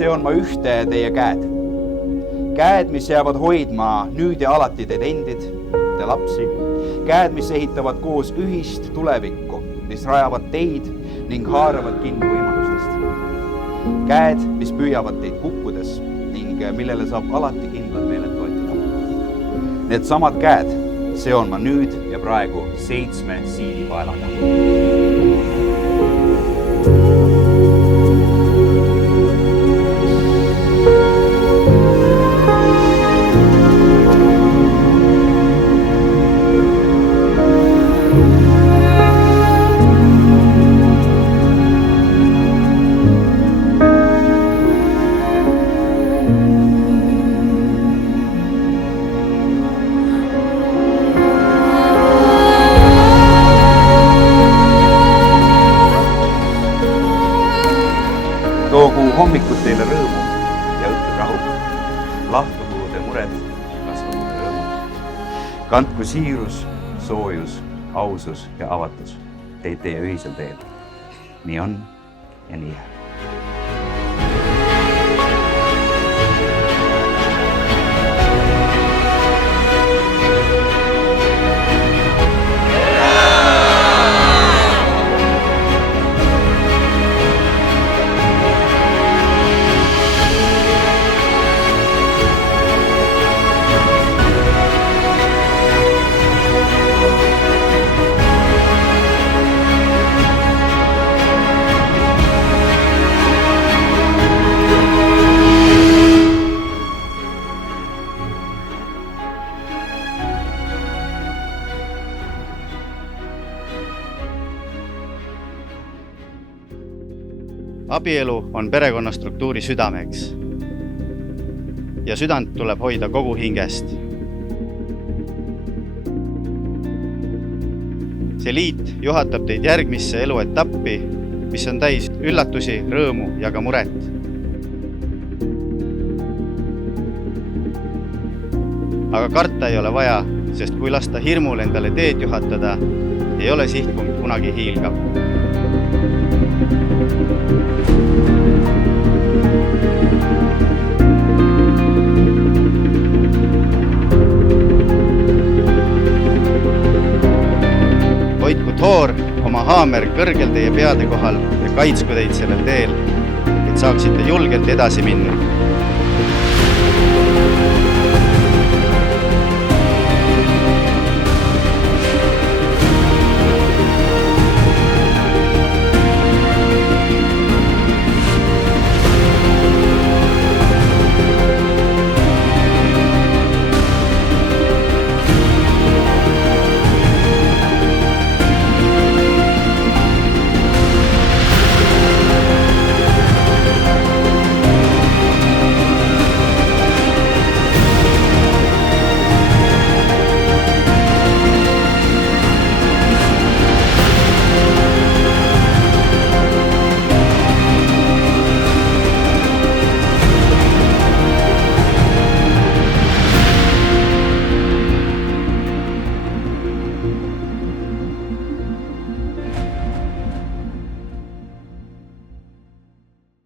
seon ma ühte teie käed. Käed, mis jäävad hoidma nüüd ja alati teid endid, te lapsi. Käed, mis ehitavad koos ühist tulevikku, mis rajavad teid ning haaravad kinni võimalustest. Käed, mis püüavad teid kukkudes ning millele saab alati kindlad meeled toetada. Need samad käed seon ma nüüd ja praegu 7 siidipaelaga. Toogu hommikut teile rõõmu ja õhtul rahu. Lahtugu te mured, kasvagu te rõõmud. Kandku siirus, soojus, ausus ja avatus teid teie ühisel teel. Nii on ja nii jääb. Abielu on perekonnastruktuuri südameks ja südant tuleb hoida kogu hingest. See liit juhatab teid järgmisse eluetappi, mis on täis üllatusi, rõõmu ja ka muret. Aga karta ei ole vaja, sest kui lasta hirmul endale teed juhatada, ei ole sihtpunkt kunagi hiilgav. Hoidku Thor oma haamer kõrgel teie peade kohal ja kaitsku teid sellel teel, et saaksite julgelt edasi minna.